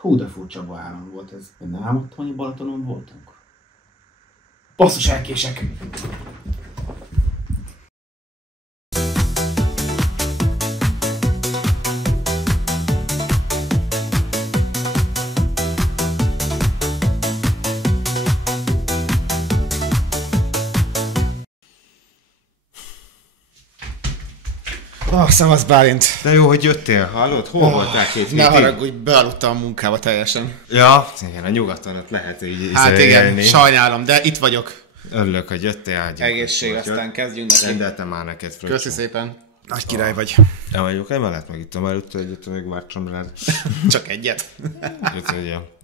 Hú, de furcsa áram volt ez. Nem álmodtam, hogy Balatonon voltunk. Basszus, elkések! Szevasz Bálint! De jó, hogy jöttél, hallod? Hol voltál 2 hétig? Ne haragudj, bealudtam a munkába teljesen. Ja, igen, a nyugaton ott lehet így Hát igen, élni. Sajnálom, de itt vagyok. Örülök, hogy jöttél. Egészség, aztán kezdjünk neki. Rendeltem már neked fröccsön. Köszi szépen. Nagy király vagy. Ja, vagyok emellett, meg ittam előtte egyet, még vártam rád. Csak egyet.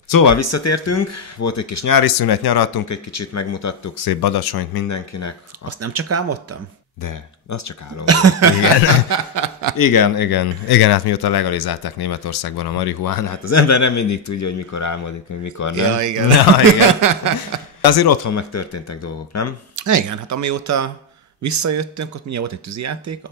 Szóval visszatértünk, volt egy kis nyári szünet, nyaraltunk egy kicsit, megmutattuk szép Badassonyt mindenkinek. Azt nem csak álmodtam? De, az csak álom. Igen, hát mióta legalizálták Németországban a marihuánát, az ember nem mindig tudja, hogy mikor álmodik, meg mikor nem. Ja, igen. Azért otthon megtörténtek dolgok, nem? Igen, hát amióta visszajöttünk, ott mindjárt volt egy tűzijáték,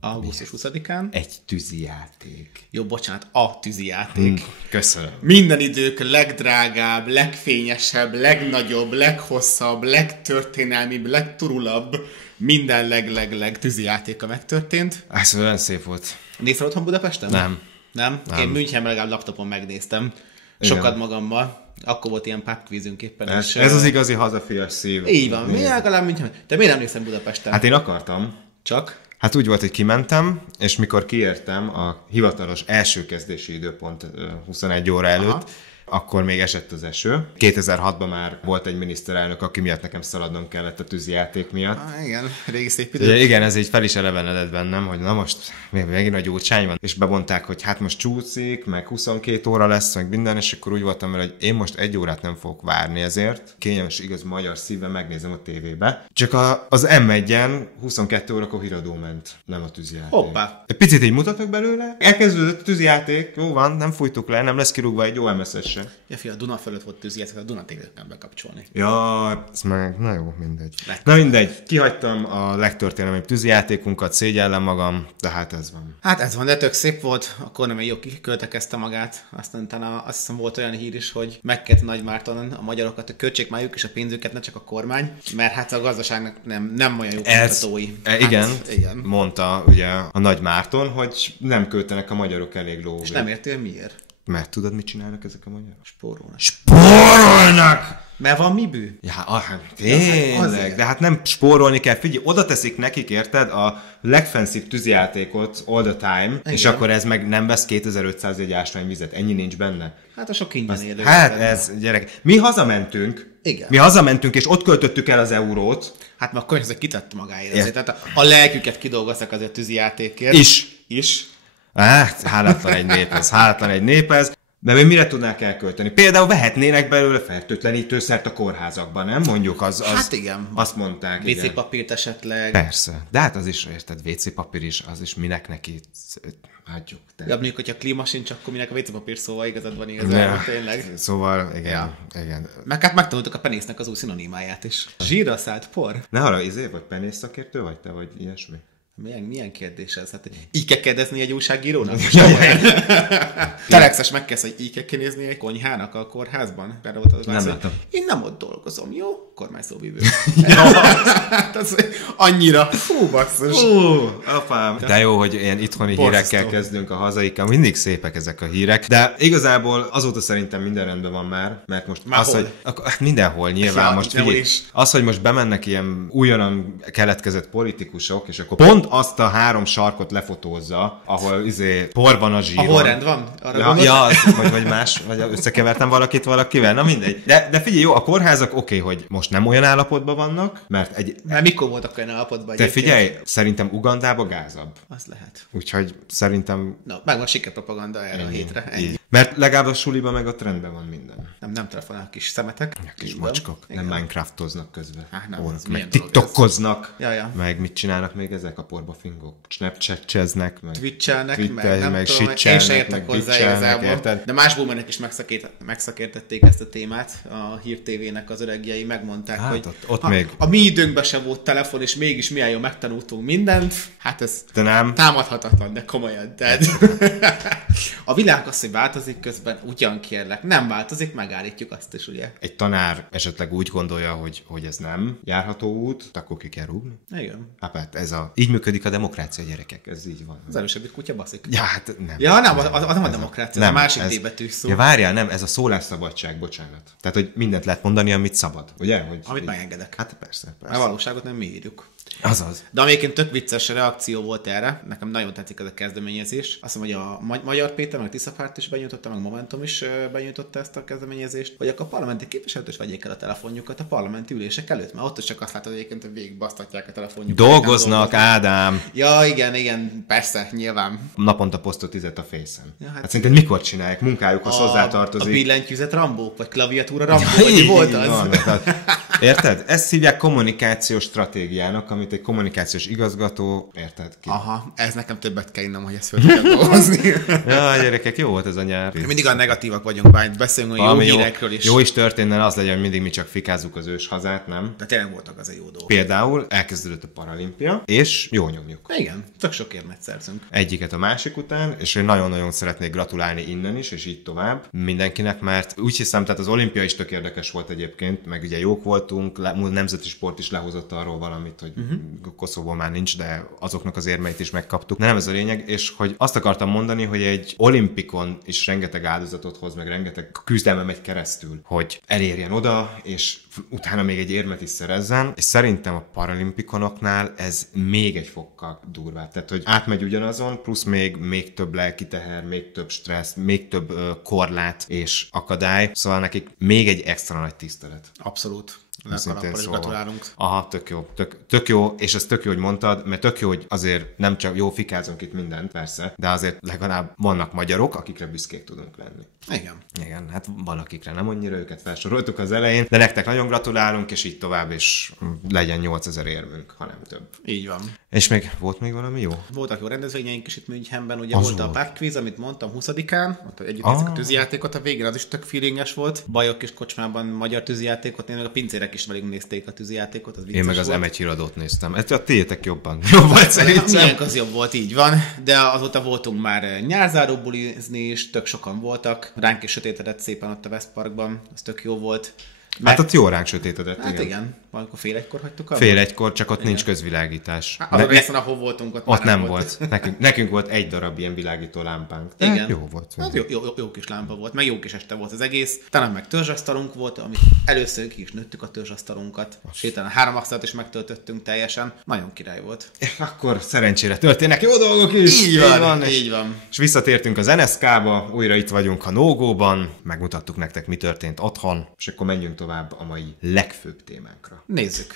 augusztus 20-án. Egy tűzijáték. Jó, bocsánat, a tűzijáték. Köszönöm. Minden idők legdrágább, legfényesebb, legnagyobb, leghosszabb, legtörténelmibb, legturulabb, minden leg tűzijátéka megtörtént. Ez olyan szép volt. Nézted otthon Budapesten? Nem? Én Münchenben legalább laptopon megnéztem. Sokat magammal. Akkor volt ilyen pubquizünk éppen. Ez az igazi hazafias szív. Így van. Mi legalább Münchenben? De miért nem néztem Budapesten? Hát én akartam. Csak? Hát úgy volt, hogy kimentem, és mikor kiértem a hivatalos első kezdési időpont 21 óra előtt, akkor még esett az eső. 2006-ban már volt egy miniszterelnök, aki miatt nekem szaladnom kellett a tűzijáték miatt. Igen, régi szép idő. Igen, ez így fel is elevenedett bennem, hogy na most megint a gyurcsány van. És bemondták, hogy hát most csúszik, meg 22 óra lesz, meg minden, és akkor úgy voltam vele, hogy én most 1 órát nem fogok várni ezért. Kényelmes, igaz, magyar szívvel megnézem a tévébe. Csak az M1-en 22 órakor híradó ment, nem a tűzijáték. Hoppá! Egy picit így mutatok belőle. Elkezdődött a tűzijáték, jó van, nem fújtuk le, nem lesz kirúgva egy OMS-es sem. Ja, fia, a Duna fölött volt tűzijáték, a Dunát nem bekapcsolni. Ja, ez meg, na jó, mindegy. Na mindegy, kihagytam a legtörténelmibb tűzijátékunkat, szégyellem magam, de hát ez van. Hát ez van, de tök szép volt, akkor nem egy jó kiköltekezte magát, aztán utána azt hiszem volt olyan hír is, hogy megkért Nagymártonon a magyarokat, hogy költsék már ők is a pénzüket, ne csak a kormány, mert hát a gazdaságnak nem olyan jó mutatói. Igen, igen, mondta ugye a Nagymárton, hogy nem költenek a magyarok elég lóvét. És nem értél miért? Mert tudod, mit csinálnak ezek a magyarok? Spórolnak. Spórolnak! Mert van mibű? Ja, tényleg, de hát nem spórolni kell. Figyelj, oda teszik nekik, érted, a legfenszibb tűzijátékot all the time, igen. És akkor ez meg nem vesz 2500 egy ásványvizet. Ennyi nincs benne. Hát a sok ingyen élő. Hát ez, gyerek. Mi hazamentünk. Igen. Mi hazamentünk, és ott költöttük el az eurót. Hát mert a könyv kitett magáért. Azért, tehát a lelküket kidolgoztak azért tűzijátékért. Is. Hálátlan egy nép ez. De még mire tudnák elkölteni? Például vehetnének belőle fertőtlenítőszert a kórházakban, nem? Mondjuk az hát igen. Azt mondták. WC papírt esetleg. Persze. De hát az is, érted, WC papír is, az is minek neki. Hagyjuk. Ja, mondjuk, hogyha klíma sincs, akkor minek a WC papír, szóval igazad van igazából, tényleg. Szóval, igen. Meg hát megtanultuk a penésznek az új szinonimáját is. Zsírra szállt por. Ne arra, vagy penész szakértő vagy te, vagy ilyesmi? Milyen kérdés ez? Hát így kell kérdezni egy újságírónak? Telexes megkezd, hogy így kell kinézni egy konyhának a kórházban? Nem látom. Én nem ott dolgozom, jó? Kormányszóvivő. Hát az annyira. Fú, basszus. Apám. De jó, hogy ilyen itthoni hírekkel kezdünk a hazaikkal. Mindig szépek ezek a hírek. De igazából azóta szerintem minden rendben van már. Mert most már az, hogy mindenhol nyilván ja, most figyelj, az, hogy most bemennek ilyen újonnan keletkezett politikusok, és akkor pont azt a 3 sarkot lefotózza, ahol por van a zsíron. Ahol rend van? Vagy más, vagy összekevertem valakit valakivel, na mindegy. De figyelj, jó, a kórházak oké, hogy most nem olyan állapotban vannak, mert mikor voltak olyan állapotban? Te figyelj, szerintem Ugandában gázabb. Az lehet. Úgyhogy szerintem... meg van sikerpropaganda erre a hétre. Ennyi. Mert legalább a suliban meg a trendben van minden. Nem telefonálnak kis szemetek. Kis macskok. Nem Minecraftoznak közben. Nem, meg tiktokkoznak. Ja. Meg mit csinálnak még ezek a Szingaporba fingok Snapchat-cseznek, meg Twitch-elnek, meg nem meg tudom, én se értek hozzá igazából. De más boomerek is megszakértették ezt a témát. A Hír TV-nek az öregjei megmondták, hát, hogy ott még... a mi időnkben sem volt telefon, és mégis milyen jól megtanultunk mindent. Hát ez támadhatatlan, de komolyan. Tehát a világ az, hogy változik közben, ugyan kérlek. Nem változik, megállítjuk azt is, ugye? Egy tanár esetleg úgy gondolja, hogy ez nem járható út, akkor ki kell rúgni. Igen. Hát így működik a demokrácia, gyerekek, ez így van. Az erősebbik kutya baszik. Ja, hát nem. Ja, nem, az nem a demokrácia, nem, a másik D-betű szó. Ja, várjál, nem, ez a szólásszabadság, bocsánat. Tehát, hogy mindent lehet mondani, amit szabad, ugye? Amit megengedek. Hát persze. A valóságot nem mi írjuk. Azaz. De egyébként tök vicces reakció volt erre, nekem nagyon tetszik ez a kezdeményezés. Azt mondom, hogy a Magyar Péter, meg Tisza Párt is benyújtotta, meg Momentum is benyújtotta ezt a kezdeményezést, hogy akkor a parlamenti képviselőt is vegyék el a telefonjukat a parlamenti ülések előtt, mert ott is csak azt látod egyébként, hogy végigbasztatják a telefonjukat. Dolgoznak, Ádám! Ja, igen, persze, nyilván. Naponta posztot 10 a Face-en. Ja, hát szerinted mikor csinálják? Munkájukhoz hozzátartozik. A billentyűzet Rambók, vagy klaviatúra Rambók, vagy volt az? Van, érted? Ezt hívják kommunikációs stratégiának, amit egy kommunikációs igazgató, érted ki? Aha, ez nekem többet kell innom, hogy ezt fel tudjam dolgozni. Ja, gyerekek, jó volt ez a nyár. Mindig a negatívak vagyunk, bár beszélünk a jó hírekről is. Jó is történne, az legyen, hogy mindig mi csak fikázzuk az ős hazát, nem? De tényleg voltak az a jó dolgok. Például elkezdődött a paralimpia, és jó nyomjuk. Igen, tök sok érmet szerzünk. Egyiket a másik után, és én nagyon-nagyon szeretnék gratulálni innen is, és így tovább mindenkinek, mert úgy hiszem, tehát az olimpia is tök érdekes volt egyébként, meg ugye jók voltunk, nemzeti sport is lehozott arról valamit, hogy Koszovó már nincs, de azoknak az érmeit is megkaptuk. De nem ez a lényeg, és hogy azt akartam mondani, hogy egy olimpikon is rengeteg áldozatot hoz, meg rengeteg küzdelme megy keresztül, hogy elérjen oda, és utána még egy érmet is szerezzen, és szerintem a paralimpikonoknál ez még egy fokkal durvább. Tehát, hogy átmegy ugyanazon, plusz még több lelki teher, még több stressz, még több korlát és akadály, szóval nekik még egy extra nagy tisztelet. Abszolút. Gratulálunk. Aha, tök jó, és ez tök jó, hogy mondtad, mert tök jó, hogy azért nem csak jó fikázunk itt mindent, persze, de azért legalább vannak magyarok, akikre büszkék tudunk lenni. Igen, hát van akikre nem annyira, őket felsoroltuk az elején, de nektek nagyon gratulálunk, és így tovább, és legyen 8000 érmünk, ha nem több. Így van. És volt még valami jó? Voltak jó rendezvényeink is itt Münchenben, ugye volt a pártquiz, amit mondtam 20-án, ott együtt néztük a tűzijátékot, a végén az is tök feelinges volt. Bajok és kocsmában magyar tűzijátékot, én meg a pincérek is velünk nézték a tűzijátékot, az én meg az M1 híradót néztem. Ez a tiétek jobban. Milyen az jobb volt, így van, de azóta voltunk már nyárzáró bulizni is, tök sokan voltak, ránk is sötétedett szépen ott a Westparkban, az tök jó volt. Hát ott jó ránk sötétedett. Hát igen. Valamikor 1:30 hagytuk abban? 1:30, csak ott nincs közvilágítás. Az a részen, ahol voltunk, ott nem volt. Nekünk volt egy darab ilyen világító lámpánk. Igen. Jó volt. Hát jó kis lámpa volt, meg jó kis este volt az egész. Talán meg törzsasztalunk volt, amit először ki is nőttük a törzsasztalunkat. Sétán 3 asztalt is megtöltöttünk teljesen. Nagyon király volt. Akkor szerencsére történnek jó dolgok is. Így van. És visszatértünk az NSK-ba, újra itt vagyunk a No-Go-ban, megmutattuk nektek, mi történt otthon, és akkor menjünk tovább a mai legfőbb témánkra. Nézzük.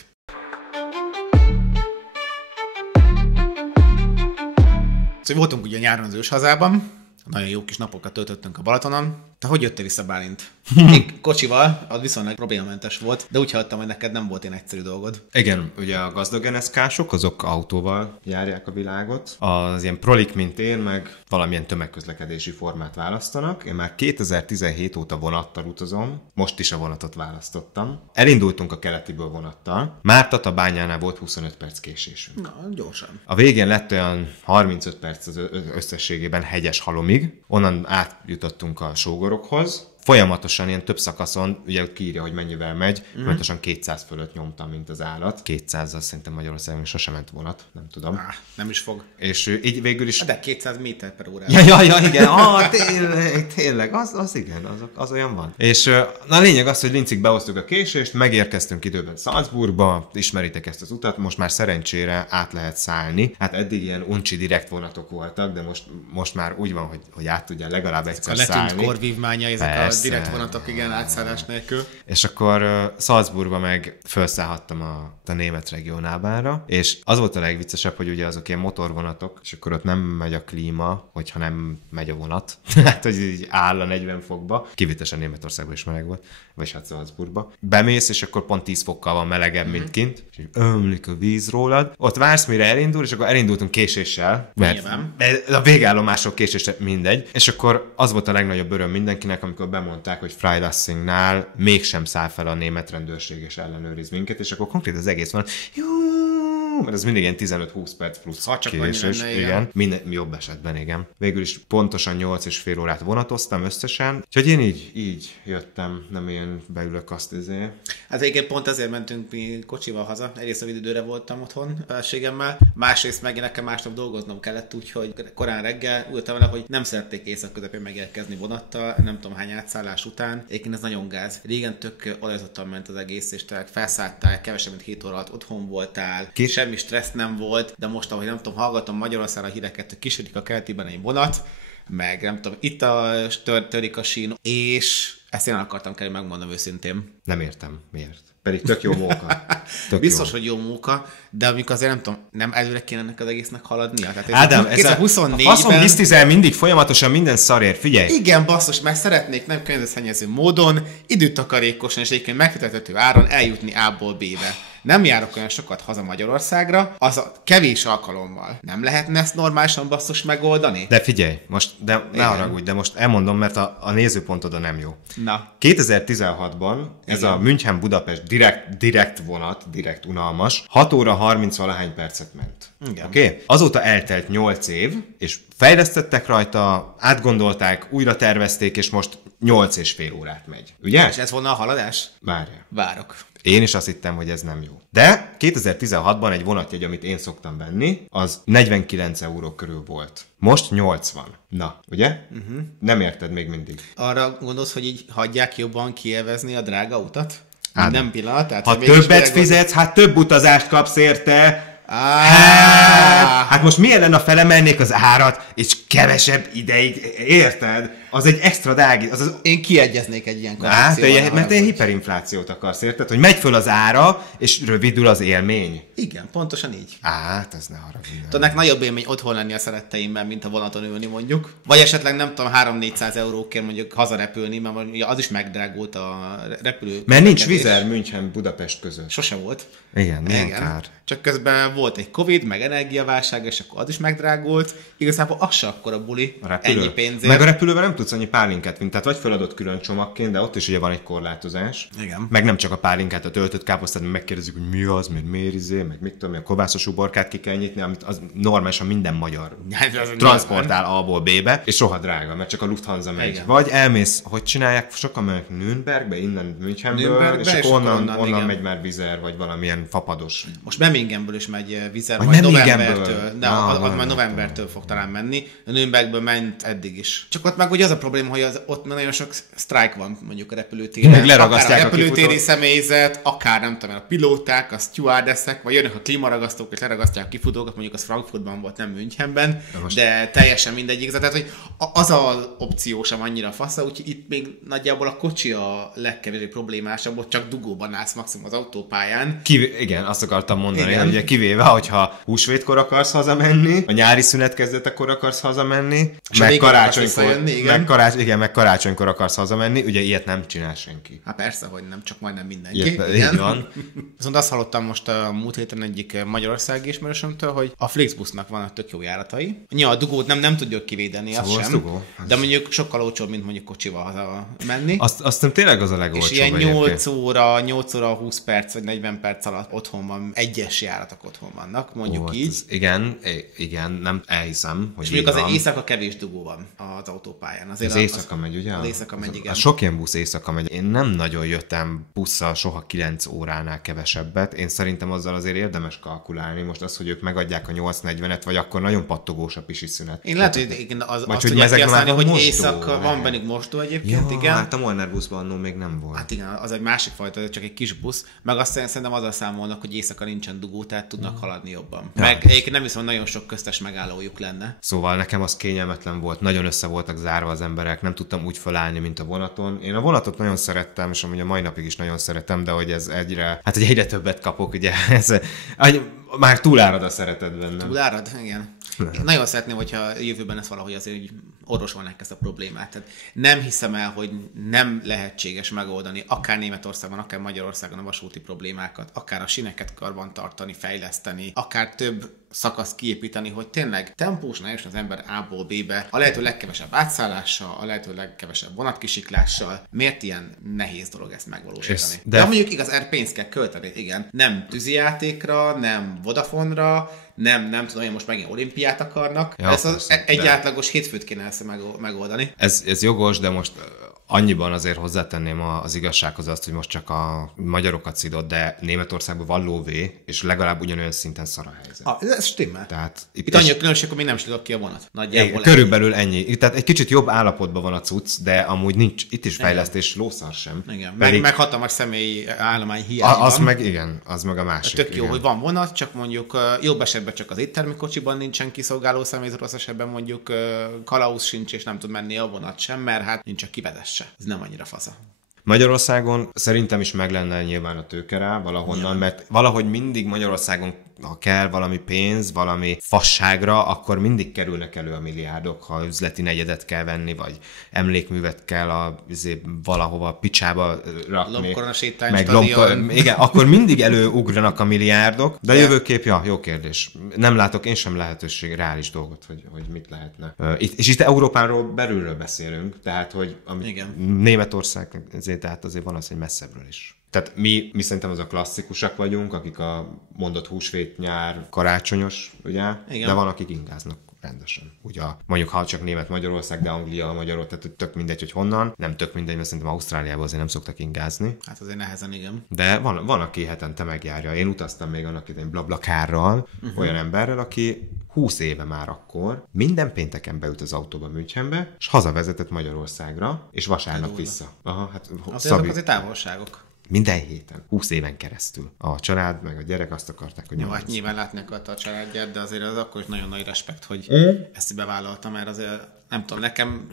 Szóval voltunk ugye nyáron az őshazában, nagyon jó kis napokat töltöttünk a Balatonon. Te hogy jöttél vissza, Bálint? Én kocsival, az viszonylag problémamentes volt, de úgy hallottam, hogy neked nem volt ilyen egyszerű dolgod. Igen, ugye a gazdag NSK-sok, azok autóval járják a világot. Az ilyen prolik, mint én, meg valamilyen tömegközlekedési formát választanak. Én már 2017 óta vonattal utazom, most is a vonatot választottam. Elindultunk a keletiből vonattal. Már Tatabányánál volt 25 perc késésünk. Na, gyorsan. A végén lett olyan 35 perc az összességében hegyes halomig. Onnan átjutottunk a sógorokhoz. Folyamatosan ilyen több szakaszon, ugye ott kiírja, hogy mennyivel megy, folyamatosan 200 fölött nyomtam, mint az állat. 200-zal szerintem Magyarországon sosem ment vonat, nem tudom. Nem is fog. És így végül is... De 200 méter per órában. Ja, igen, tényleg, az igen, az olyan van. És na a lényeg az, hogy Lincig behoztuk a késést, megérkeztünk időben Salzburgba, ismeritek ezt az utat, most már szerencsére át lehet szállni. Hát eddig ilyen uncsi direkt vonatok voltak, de most már úgy van, hogy át tudja legalább egyszer szállni. A letűnt korvívmánya, ezek direkt vonatok, igen, átszállás nélkül. És akkor Salzburgba meg felszállhattam a német regionálbára, és az volt a legviccesebb, hogy ugye azok ilyen motorvonatok, és akkor ott nem megy a klíma, hogyha nem megy a vonat. Hát, hogy így áll a 40 fokba. Kivételesen Németországban is meleg volt, vagy hát Salzburgba. Bemész, és akkor pont 10 fokkal van melegebb, mint kint, és így ömlik a víz rólad. Ott vársz, mire elindul, és akkor elindultunk késéssel, mert a végállomások késéssel mindegy. És akkor az volt a legnagyobb öröm mindenkinek, amikor bemondták, hogy Freilassing-nál mégsem száll fel a német rendőrség és ellenőriz minket, és akkor konkrét az egész van. Mert ez mindig ilyen 15-20 perc plusz késés. Igen. Minden jobb esetben, igen. Végül is pontosan 8,5 órát vonatoztam összesen. Úgyhogy én így jöttem, nem ilyen beülök azt izé. Hát egyébként pont ezért mentünk mi kocsival haza. Egyrészt a időre voltam otthon feleségemmel, másrészt meg nekem másnap dolgoznom kellett, úgyhogy korán reggel ültem vele, hogy nem szerették éjszak közepén megérkezni vonattal, nem tudom hány átszállás után. Egyébként ez nagyon gáz. Régen tök olajzottan ment az egész, és te felszálltál, kevesebb mint 7 óra alatt otthon voltál. Semmi stressz nem volt, de most, ahogy nem tudom, hallgatom Magyarországon a híreket, hogy kisedik a keletiben egy vonat, meg nem tudom, itt törik a sín, és ezt én akartam kell, megmondom őszintén. Nem értem, miért. Pedig tök jó móka. Biztos, hogy jó móka, de amikor azért nem tudom, nem előre kéne ennek az egésznek haladnia. Tehát Ádám, ez a faszom hisztizel mindig folyamatosan minden szarért, figyelj! Igen, basszus, mert szeretnék nem környezetszennyező módon, időtakarékosan és egyébként megfizethető áron eljutni A-ból B-be. Nem járok olyan sokat haza Magyarországra, az a kevés alkalommal. Nem lehetne ezt normálisan basszus megoldani? De figyelj, most, de ne haragudj, de most elmondom, mert a nézőpontod nem jó. Na. 2016-ban ez a München-Budapest direkt vonat, direkt unalmas, 6 óra 30 valahány percet ment. Igen. Okay? Azóta eltelt 8 év, és fejlesztettek rajta, átgondolták, újra tervezték, és most 8,5 órát megy. Ugye? És ez volna a haladás? Várjál. Várok. Én is azt hittem, hogy ez nem jó. De 2016-ban egy vonatjegy, amit én szoktam venni, az 49 euró körül volt. Most 80. Na, ugye? Nem érted még mindig. Arra gondolsz, hogy így hagyják jobban kielvezni a drága utat? Ádám. Nem pillanat. Tehát, ha többet fizetsz, hát több utazást kapsz érte. Hát most milyen lenne, felemelnék az árat, és kevesebb ideig, érted? Az egy extra dági. Én kiegyeznék egy ilyen koncepcióval. Mert te hiperinflációt akarsz, érted? Hogy megy föl az ára, és rövidül az élmény. Igen, pontosan így. Hát, ez ne haragudj. Tudnak nagyobb élmény otthon lenni a szeretteimmel, mint a vonaton ülni mondjuk. Vagy esetleg nem tudom, 300-400 eurókért mondjuk hazarepülni, mert az is megdrágult a repülő. Mert nincs Vizer München Budapest között. Sose volt. Igen, milyen kár. Csak közben volt egy Covid, meg energiaválság, és akkor az is megdrágult. Igazából az se akkora buli, ennyi pénzért. Meg a repülővel nem tudsz annyi pálinkát vinni, tehát vagy feladott külön csomagként, de ott is ugye van egy korlátozás. Igen. Meg nem csak a pálinkát, a töltött káposztát, megkérdezik, hogy mi az, miért izé, meg mit tudom, a kovászos uborkát ki kell nyitni, amit az normálisan minden magyar transportál A-ból B-be, és soha drága, mert csak a Lufthansa megy. Igen. Vagy elmész, hogy csinálják, sokan mennek Nürnbergbe, innen Münchenből, és akkor onnan megy már Vizer, vagy valamilyen fapados. Most Memmingenből is megy Vizer, majd novembertől. De az majd novembertől fog talán menni. A Nürnbergből ment eddig is. Csak ott meg ugye az a probléma, hogy ott nagyon sok sztrájk van mondjuk a repülőtéren. Meg leragasztják akár a repülőtéri személyzet, akár nem tudom, a pilóták, a stewardessek, vagy jönnek a klímaragasztók, és leragasztják a kifutókat, mondjuk az Frankfurtban volt, nem Münchenben, de teljesen mindegyik. Tehát, hogy az az opció sem annyira fasza, úgyhogy itt még nagyjából a kocsi a legkevésbé problémásabb, ott csak dugóban állsz maximum az autópályán. Igen, azt akartam mondani, hogy ugye kivéve, hogyha húsvétkor akarsz hazamenni, a nyári szünet kezdetekor akarsz hazamenni, meg karácsonykor akarsz hazamenni, ugye ilyet nem csinál senki. Hát persze, hogy nem, csak majdnem mindenki. Így van. Viszont azt hallottam most a múlt héten egyik magyarországi ismerősömtől, hogy a Flixbusznak vannak tök jó járatai. Ja, a dugót nem tudjuk kivédeni, szóval azt sem. Dugó. De mondjuk sokkal olcsóbb, mint mondjuk kocsival haza menni. Azt tényleg az a legolcsóbb. És ilyen 8 óra 20 perc vagy 40 perc alatt otthon van, egyes járatok otthon vannak, mondjuk így. Igen, nem elhiszem, hogy és mondjuk az éjszaka kevés dugó van az autópályán. Azért az éjszaka megy, ugye? Az éjszaka megy, igen. Sok ilyen busz éjszaka megy. Én nem nagyon jöttem busszal soha 9 óránál kevesebbet. Én szerintem azzal azért érdemes kalkulálni. Most az, hogy ők megadják a 8:40-et, vagy akkor nagyon pattogós a pisi szünet. Én lehet, hogy azt tudják kihasználni, hogy éjszaka van bennük mostó egyébként, igen. Hát a Molnár buszban annól még nem volt. Hát igen, az egy másik fajta, csak egy kis busz. Meg azt szerintem azzal számolnak, hogy éjszaka nincsen dugó, tehát tudnak haladni jobban. Meg egyébként nem hiszem, nagyon sok köztes megállójuk lenne. Szóval nekem az kényelmetlen volt, nagyon össze voltak zárva az emberek, nem tudtam úgy felállni, mint a vonaton. Én a vonatot nagyon szerettem, és amúgy a mai napig is nagyon szeretem, de hogy ez egyre többet kapok, ugye, már túlárad a szeretet bennem. Túlárad? Igen. Én nagyon szeretném, hogyha jövőben ezt valahogy azért úgy orvosolnák ezt a problémát. Tehát nem hiszem el, hogy nem lehetséges megoldani akár Németországban, akár Magyarországon a vasúti problémákat, akár a sineket karban tartani, fejleszteni, akár több szakaszt kiépíteni, hogy tényleg tempósan jusson az ember A-ból B-be, a lehető legkevesebb átszállással, a lehető legkevesebb vonatkisiklással. Miért ilyen nehéz dolog ezt megvalósítani? De mondjuk igaz, pénzt kell költeni, igen. Nem tűzijátékra, nem Vodafone-ra, nem tudom, hogy most megint olimpiát akarnak. Ja, ezt egy átlagos hétfőt kéne ezt megoldani. Ez jogos, de most annyiban azért hozzátenném az igazsághoz azt, hogy most csak a magyarokat szidott, de Németországban van lóvé, és legalább ugyanolyan szinten szar a helyzet. Ez stimmel. Tehát itt annyi a különbség, hogy még nem slidott ki a vonat. Nagyjából körülbelül ennyi. Tehát egy kicsit jobb állapotban van a cucc, de amúgy nincs itt is fejlesztés, lószar sem. Igen. Meg hatalmas személyi állomány hiány az meg igen, az meg a másik. Tök jó, hogy van vonat, csak mondjuk jobb esetben csak az éttermi kocsiban nincsen kiszolgáló személyzet, rossz esetben mondjuk kalauz sincs, és nem tud menni a vonat sem, mert hát nincs a kivezesse. Ez nem annyira fasza. Magyarországon szerintem is meg lenne nyilván a tőke rá valahonnan, mert valahogy mindig Magyarországon, ha kell valami pénz, valami fasságra, akkor mindig kerülnek elő a milliárdok, ha üzleti negyedet kell venni, vagy emlékművet kell valahova picsába rakni. Lombkorona sétány, stadion. Igen, akkor mindig előugranak a milliárdok, de a jövőkép, jó kérdés. Nem látok én sem lehetőség, reális dolgot, hogy mit lehetne. És itt Európáról belülről beszélünk, tehát, hogy Németország, tehát azért van az, hogy messzebbről is. Tehát mi szerintem az a klasszikusak vagyunk, akik a mondott húsvét, nyár, karácsonyos, ugye? Igen. De van, akik ingáznak rendesen. Ugye mondjuk, ha csak Német-Magyarország, de Anglia, Magyarország, tehát tök mindegy, hogy honnan. Nem tök mindegy, mert szerintem Ausztráliában azért nem szoktak ingázni. Hát azért nehezen, igen. De van aki hetente megjárja. Én utaztam még annak idején BlaBlaCarral, olyan emberrel, aki 20 éve már akkor minden pénteken beült az autóba Münchenbe, és hazavezetett Magyarországra, és vasárnap vissza. Aha, hát azért távolságok. Minden héten, 20 éven keresztül. A család, meg a gyerek azt akarták, hogy hát nyilván látni akarta a családját, de azért az akkor is nagyon nagy respekt, hogy ezt bevállalta, mert azért nem tudom, nekem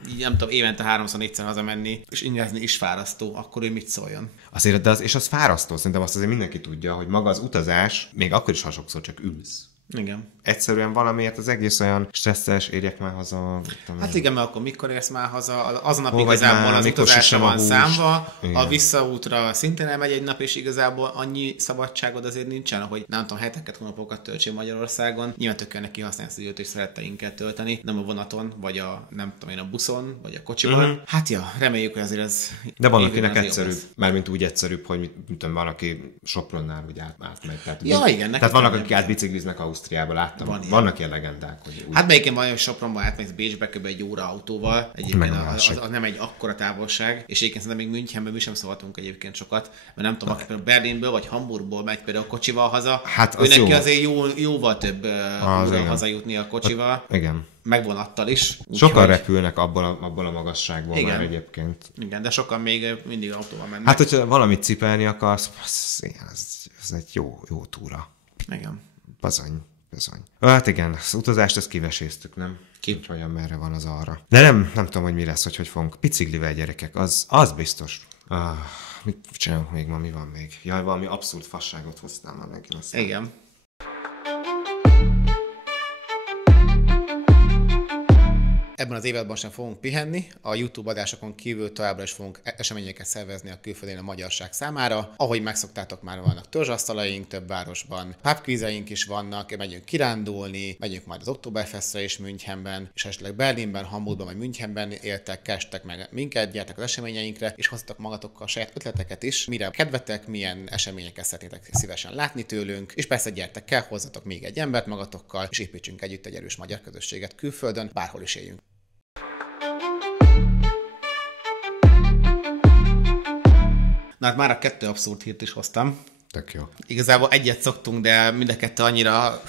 évente 3-4-szer hazamenni, és ingázni is fárasztó, akkor ő mit szóljon? Azért, és az fárasztó, szerintem azt azért mindenki tudja, hogy maga az utazás, még akkor is, ha sokszor csak ülsz. Igen. Egyszerűen valamiért az egész olyan stresszes, érjek már haza. Hát igen, mert akkor mikor érsz már haza? Azon nap igazából az utazásra van számva, igen. A visszaútra szintén elmegy egy nap, és igazából annyi szabadságod azért nincsen, hogy nem tudom, heteket, hónapokat töltsél Magyarországon. Nyilván tökéletesen kihasználni ezt az időt, és szerette inkább tölteni, nem a vonaton, vagy a buszon, vagy a kocsiban. Hát reméljük, hogy azért ez... De van, akinek egyszerűbb, mármint úgy egyszerűbb, hogy van, aki Sopronnál úgy átmegy. Tehát vannak, akik átbicikliznek Ausztriába, láttam. Vannak ilyen legendák, hogy úgy... Hát melyiken van, hogy Sopronba átmész Bécsbe kb. Egy óra autóval. Egyébként az nem egy akkora távolság. És egyébként szerintem még Münchenben mi sem szólhatunk egyébként sokat. Mert nem tudom, aki például Berlinből vagy Hamburgból megy például kocsival haza. Hát ő neki azért jóval több óra hazajutni a kocsival. Igen. Meg vonattal is. Sokan repülnek abból a magasságból már egyébként. Igen, de sokan még mindig autóval mennek. Hát, hogyha valamit cipelni akarsz, ez egy jó túra. Igen. Bizony. Hát igen, az utazást ezt kiveséztük, nem? Olyan merre van az arra. De nem tudom, hogy mi lesz, hogy fogunk. Biciklivel gyerekek, az biztos. Mit csinálunk még ma, mi van még? Jaj, valami abszurd fasságot hoztál már neki. Igen. Ebben az évadban sem fogunk pihenni, a YouTube adásokon kívül továbbra is fogunk eseményeket szervezni a külföldén a magyarság számára. Ahogy megszoktátok, már vannak törzsasztalaink több városban, pubquizeink is vannak, megyünk kirándulni, megyünk majd az Oktoberfestre is Münchenben, és esetleg Berlinben, Hamburgban vagy Münchenben éltek, kerestek meg minket, gyertek az eseményeinkre, és hoztak magatokkal saját ötleteket is, mire kedvetek, milyen eseményeket szeretnétek szívesen látni tőlünk, és persze gyertek el, hozzatok még egy embert magatokkal, és építsünk együtt egy erős magyar közösséget külföldön, bárhol is éljünk. Na hát már a 2 abszurd hírt is hoztam. Tök jó. Igazából egyet szoktunk, de mind a 2 annyira,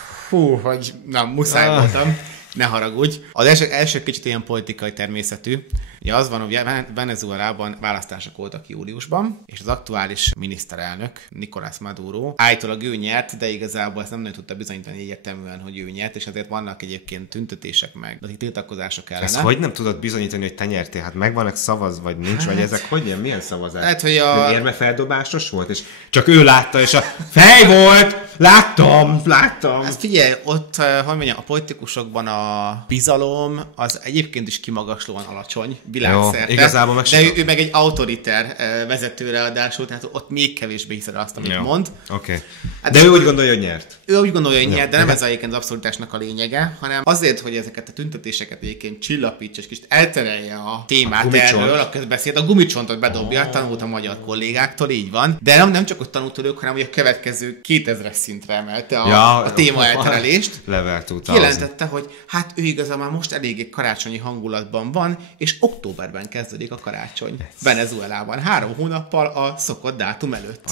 hogy nem, muszáj voltam. Ne haragudj. Az első kicsit ilyen politikai természetű. Ugye az van, hogy Venezuelában választások voltak júliusban, és az aktuális miniszterelnök, Nicolás Maduro, állítólag ő nyert, de igazából ezt nem nagyon tudta bizonyítani egyértelműen, hogy ő nyert, és ezért vannak egyébként tüntetések meg, de tiltakozások ellene. Ezt hogy nem tudod bizonyítani, hogy te nyertél? Hát megvannak szavaz, vagy nincs, vagy ezek hogy milyen szavazás? Lehet, hogy érmefeldobásos volt, és csak ő látta, és a fej volt! Láttam! Hát figyelj, ott, hogy mondjam, a politikusokban a bizalom az egyébként is kimagaslóan alacsony világszerte. Igazából meg de ő meg egy autoriter vezető ráadásul, tehát ott még kevésbé hiszed azt, amit mond. Okay. Hát de ő úgy gondolja, hogy nyert. Ő úgy gondolja, hogy nyert, de nem ez egyébként az abszolutásnak a lényege, hanem azért, hogy ezeket a tüntetéseket egyébként csillapítsa, és kicsit elterelje a témát erről, a közbeszéd, a gumicsontot bedobja, tanult a magyar kollégáktól, így van. De nem csak ott tanult ők, hanem hogy a következő 2000-es szintre emelte a téma elterelést. Kijelentette, hogy hát ő igazából most eléggé karácsonyi hangulatban van, és októberben kezdődik a karácsony Venezuelában. 3 hónappal a szokott dátum előtt.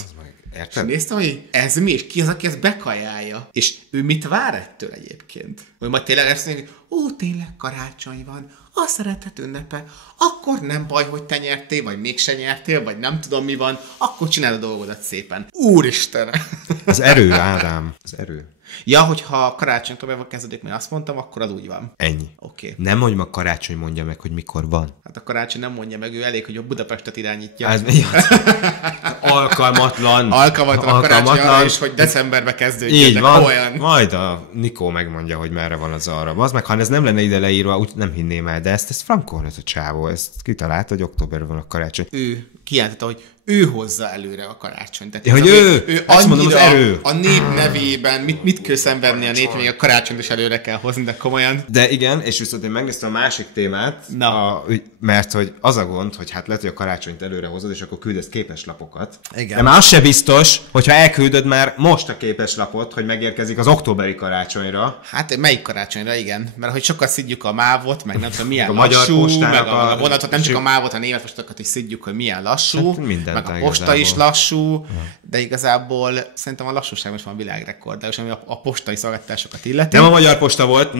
Érted? Néztem, hogy ez mi, és ki az, aki ezt bekajálja? És ő mit vár ettől egyébként? Hogy majd tényleg ezt mondja, hogy tényleg karácsony van, a szeretet ünnepe, akkor nem baj, hogy te nyertél, vagy mégse nyertél, vagy nem tudom mi van, akkor csináld a dolgodat szépen. Úristen! Az erő, Ádám, az erő. Ja, hogyha karácsony tovább kezdődik, mert azt mondtam, akkor az úgy van. Ennyi. Okay. Nem mondj meg karácsony, mondja meg, hogy mikor van. Hát a karácsony nem mondja meg, ő elég, hogy a Budapestet irányítja. Ez mi? Alkalmatlan a karácsony arra is, hogy decemberbe kezdődjön. Így van. Olyan. Majd a Nikó megmondja, hogy merre van az arra. Az meg, ha ez nem lenne ide leírva, úgy nem hinném el, de ezt frankon ez a csávó, ezt kitalálta, hogy októberben van a karácsony. Ő kijelentette, hogy ő hozza előre a karácsonyt. Tehát hogy ő azt mondom, az erő. A nép nevében mit kell szenvedni a nép, még a karácsonyt is előre kell hozni, de komolyan. De igen, és viszont én megnéztem a másik témát, mert hogy az a gond, hogy hát lehet, hogy a karácsonyt előre hozod, és akkor küldesz képeslapokat. Igen. De már az se biztos, hogyha elküldöd már most a képeslapot, hogy megérkezik az októberi karácsonyra. Hát melyik karácsonyra, igen. Mert hogy sokat szidjuk a mávot, meg nem tudom, milyen a lassú, magyar meg a vonatot, nem csak a mávot, a német postakat is szidjuk, hogy milyen lassú. Hát meg a posta is lassú, de igazából szerintem a lassúság most van világrekord, és ami a postai szolgáltatásokat illeti. Nem a magyar posta volt.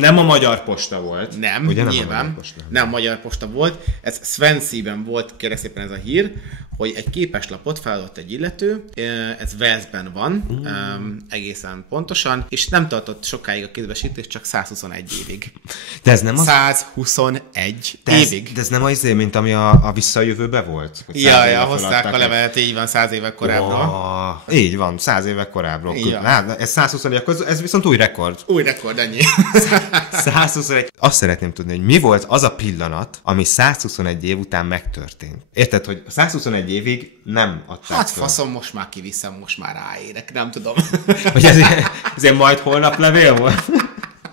Nem, ugye nyilván. Nem a magyar posta volt. Ez Swansea-ben volt, kérlek szépen ez a hír, hogy egy képeslapot feladott egy illető, ez Walesben van, egészen pontosan, és nem tartott sokáig a kézbesítés, csak 121 évig. De ez nem az... 121 évig. De ez nem az, mint ami a visszajövőbe volt? Ja, hozták a levelet, így van, 100 évek korábbra. Így van, 100 év korábbra. Hát, ez 121, ez viszont új rekord. Új rekord, ennyi. 121. Azt szeretném tudni, hogy mi volt az a pillanat, ami 121 év után megtörtént. Érted, hogy 121 évig nem adták Hát föl. faszom, most már kiviszem, most már ráérek, nem tudom. Hogy ez ilyen majd holnap levél volt?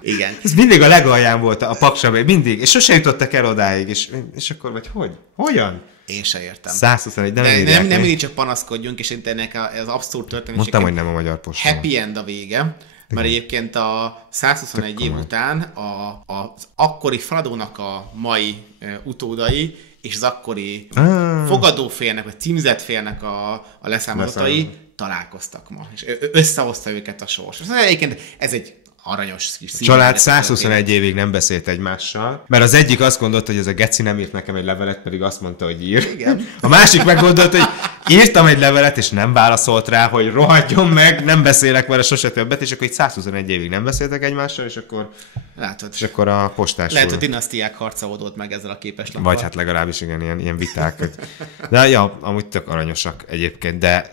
Igen. Ez mindig a legalján volt a paksabé, mindig, és sose jutottak el odáig, és akkor vagy hogy? Hogyan? Én se értem. 121, nem mindig csak panaszkodjunk, és ennek az abszurd történet. Mondtam, hogy nem a magyar posta. Happy end a vége. Mert egyébként a 121 év után az akkori Fradónak a mai utódai és az akkori fogadófélnek, vagy címzettfélnek a leszámolódai találkoztak ma. És összehozta őket a sors. Egyébként ez egy aranyos kis szín. A család 121 évig nem beszélt egymással, mert az egyik azt gondolta, hogy ez a geci nem írt nekem egy levelet, pedig azt mondta, hogy ír. Igen. A másik meggondolta, hogy írtam egy levelet, és nem válaszolt rá, hogy rohadjon meg, nem beszélek vele sose többet, és akkor itt 121 évig nem beszéltek egymással, és akkor, látod. És akkor a postás. Lehet, hogy dinasztiák harca oldott meg ezzel a képeslappal. Vagy hát legalábbis igen, ilyen viták. De ja, amúgy tök aranyosak egyébként, de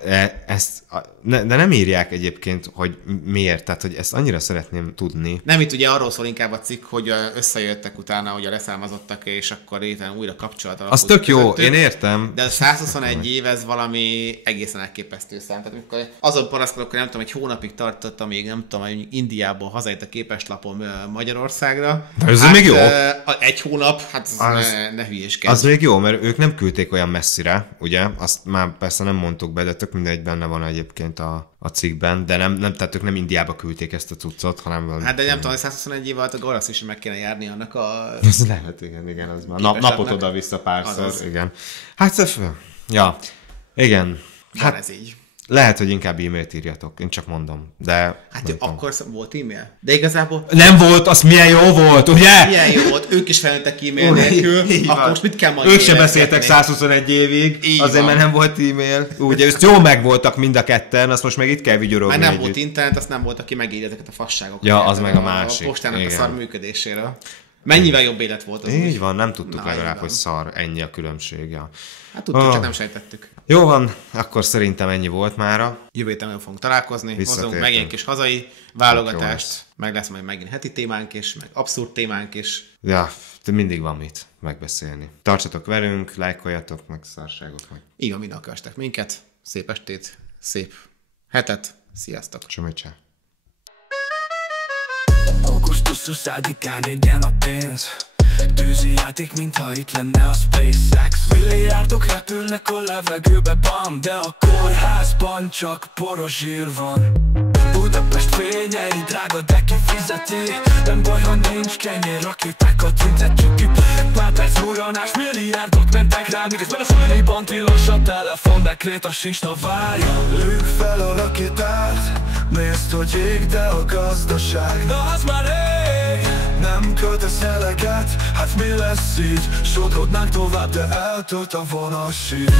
de nem írják egyébként, hogy miért, tehát hogy ezt annyira szeretném tudni. Nem, itt ugye arról szól inkább a cikk, hogy összejöttek utána, hogy a leszármazottak, és akkor újra kapcsolat alakult. Az tök jó, én értem. De a 121 év, ez valami egészen elképesztő szám. Tehát amikor azon panaszkodok, hogy nem tudom, egy hónapig tartott, amíg nem tudom, hogy Indiából hazajött a képeslapom Magyarországra. De ez még jó. Egy hónap, hát ne hülyéskedj. Az még jó, mert ők nem küldték olyan messzire, ugye? Azt már persze nem mondtuk be, de tök mindegy, benne van egyébként a cikkben, de tehát ők nem Indiába küldték ezt a cuccot, hanem... Hát de nem tudom, hogy 121 év alatt a Gorasz is meg kéne járni annak a... Ez lehet, igen, az már napot oda-vissza párszor, igen. Hát, ja, igen. Hát ez így. Lehet, hogy inkább e-mailt írjatok, én csak mondom, de... Hát akkor volt e-mail. De igazából... Nem volt, az milyen jó volt, ugye? Milyen jó volt, ők is felnőttek e-mail nélkül, akkor most mit kell majd ők sem beszéltek 121 évig, így azért mert nem volt e-mail. Ugye, ezt jól megvoltak mind a ketten, azt most meg itt kell vigyorogni. Már nem volt internet, azt nem volt, aki megírja ezeket a fasságokat. Ja, az meg a másik. A postának a szar működéséről. Mennyivel jobb élet volt az. Így van, nem tudtuk legalább, hogy szar, ennyi a különbség. Ja. Hát tudtuk, csak nem sejtettük. Jó van, akkor szerintem ennyi volt mára. Jövő héten fogunk találkozni, hozunk megint egy kis hazai válogatást, meg lesz majd megint heti témánk is, meg abszurd témánk is. Ja, mindig van mit megbeszélni. Tartsatok velünk, lájkoljatok, meg szarságok meg. Így van, minden kövestek minket. Szép estét, szép hetet, sziasztok! Csomöccse! Augusztus szádikán ingyen a pénz. Tűzi játék, mintha itt lenne a SpaceX. Milliárdok repülnek a levegőbe, bam, de a kórházban csak poros zsír van. Budapest fényei drága, de kifizeti. Nem baj, ha nincs kenyér, rakétákat tüntetjük ki. Pár perc múranás, milliárdok mentek rám, miközben a fölében tilos a telefon, de kréta sincs, na várja. Lők fel a rakétát, nézd, hogy ég, de a gazdaság, na az már rég. Nem költesz eleget, hát mi lesz így? Sodródnánk tovább, de eltölt a vonasig.